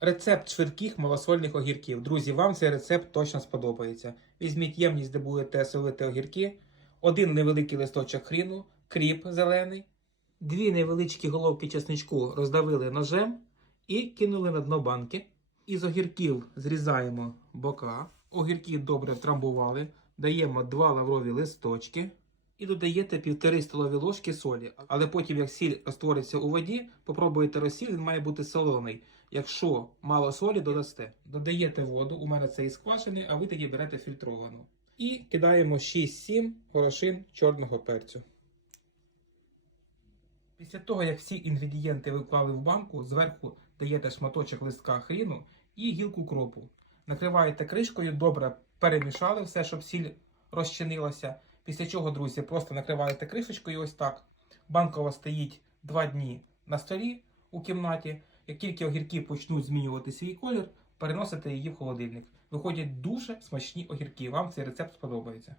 Рецепт швидких малосольних огірків. Друзі, вам цей рецепт точно сподобається. Візьміть ємність, де будете солити огірки, один невеликий листочок хріну, кріп зелений, дві невеличкі головки чесничку роздавили ножем і кинули на дно банки. Із огірків зрізаємо бока. Огірки добре втрамбували, даємо два лаврові листочки. І додаєте півтори столові ложки солі. Але потім, як сіль розтвориться у воді, попробуйте розсіль, він має бути солоний. Якщо мало солі, додасте. Додаєте воду, у мене це із квашений, а ви тоді берете фільтровану. І кидаємо 6-7 горошин чорного перцю. Після того, як всі інгредієнти ви вклали в банку, зверху даєте шматочок листка хріну і гілку кропу. Накриваєте кришкою, добре перемішали все, щоб сіль розчинилася. Після чого, друзі, просто накриваєте кришечкою ось так. Банка стоїть 2 дні на столі у кімнаті. Як тільки огірки почнуть змінювати свій колір, переносите її в холодильник. Виходять дуже смачні огірки. Вам цей рецепт сподобається.